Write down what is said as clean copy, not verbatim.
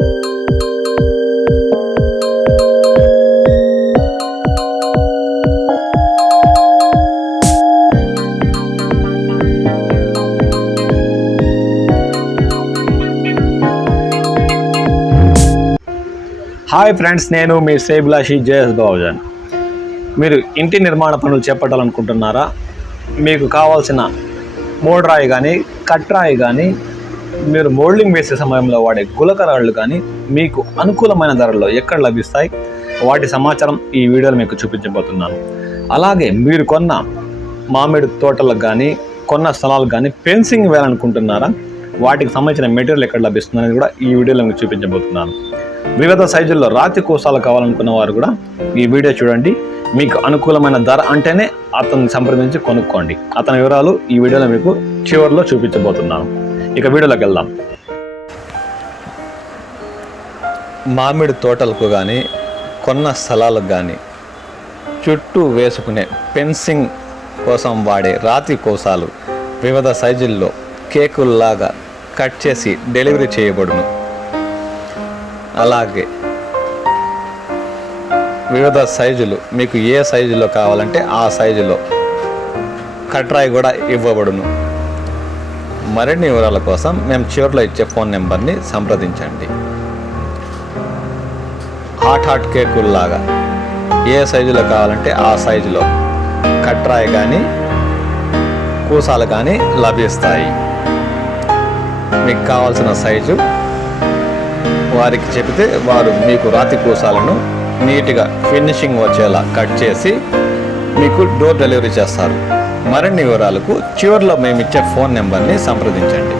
Hi friends, నేను మీ సేబిలాషి JS Babujan. మీరు ఇంటి నిర్మాణ పనులు చేపట్టాలనుకుంటున్నారా? మీకు కావాల్సిన మోడ్రాయి కానీ కట్రాయి కానీ, మీరు మోల్డింగ్ వేసే సమయంలో వాడే గులకరాళ్ళు కానీ మీకు అనుకూలమైన ధరల్లో ఎక్కడ లభిస్తాయి, వాటి సమాచారం ఈ వీడియోలో మీకు చూపించబోతున్నాను. అలాగే మీరు కొన్న మామిడి తోటలకు కానీ కొన్న స్థలాలకు కానీ ఫెన్సింగ్ వేయాలనుకుంటున్నారా? వాటికి సంబంధించిన మెటీరియల్ ఎక్కడ లభిస్తుంది అనేది కూడా ఈ వీడియోలో మీకు చూపించబోతున్నాను. వివిధ సైజుల్లో రాతి కోసాలు కావాలనుకున్న వారు కూడా ఈ వీడియో చూడండి. మీకు అనుకూలమైన ధర అంటేనే అతన్ని సంప్రదించి కొనుక్కోండి. అతని వివరాలు ఈ వీడియోలో మీకు చివరిలో చూపించబోతున్నాను. ఇక వీడియోలోకి వెళ్దాం. మామిడి తోటలకు కానీ కొన్న స్థలాలకు కానీ చుట్టూ వేసుకునే ఫెన్సింగ్ కోసం వాడే రాతి కోసాలు వివిధ సైజుల్లో కేకుల్లాగా కట్ చేసి డెలివరీ చేయబడును. అలాగే వివిధ సైజులు మీకు ఏ సైజులో కావాలంటే ఆ సైజులో కట్రాయి కూడా ఇవ్వబడును. మరిన్ని వివరాల కోసం మేము చివరిలో ఇచ్చే ఫోన్ నెంబర్ని సంప్రదించండి. హాట్ కేకుల్లాగా ఏ సైజులో కావాలంటే ఆ సైజులో కట్రాయి కానీ కూసాలు కానీ లభిస్తాయి. మీకు కావాల్సిన సైజు వారికి చెబితే వారు మీకు రాతి కూసాలను నీట్గా ఫినిషింగ్ వచ్చేలా కట్ చేసి మీకు డోర్ డెలివరీ చేస్తారు. మరిన్ని వివరాలకు చివరిలో మేము ఇచ్చే ఫోన్ నెంబర్ని సంప్రదించండి.